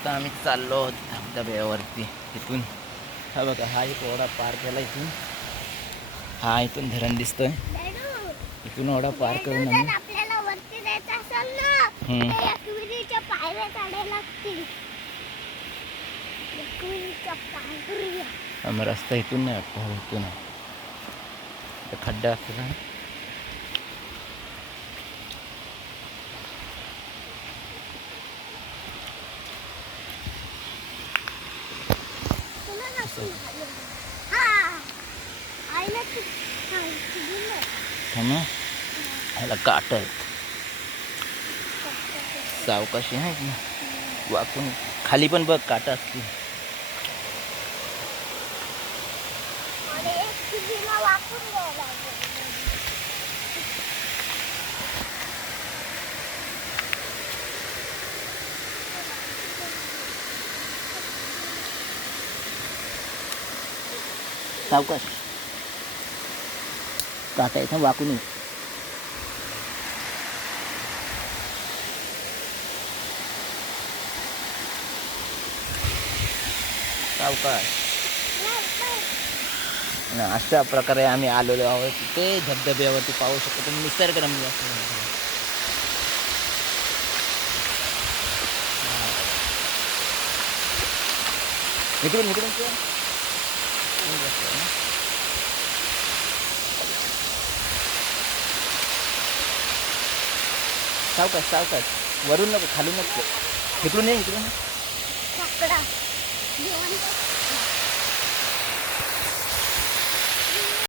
आता आम्ही चाललो आहोत धबधब्यावरती. इथून हा बघा, हा एक ओढा पार केला इथून. हा इथून धरण दिसतोय. इथून ओढा पार करून आम्ही आपल्याला वरती जायचं असेल ना, तर एकविरीच्या पायऱ्या चढायला लागतील. एकविरीच्या पायऱ्या. आम्ही रस्ता इथून नाही वाटतं, इथून आहे. खड्डा असतो ना. ह्याला काट आहेत, सावकाशी आहे ना, वाकून खाली पण बघ काटा असतील. सावकाश काटा इथं वाकून. सावकाश. अशा प्रकारे आम्ही आलेलो आहोत. तिथे धबधब्यावरती पाहू शकतो तुम्ही, निसर्गरम्य असं. इकडून इकडून सावकाश सावकाश, वरून नको खालून नको, इकडून ये इकडून.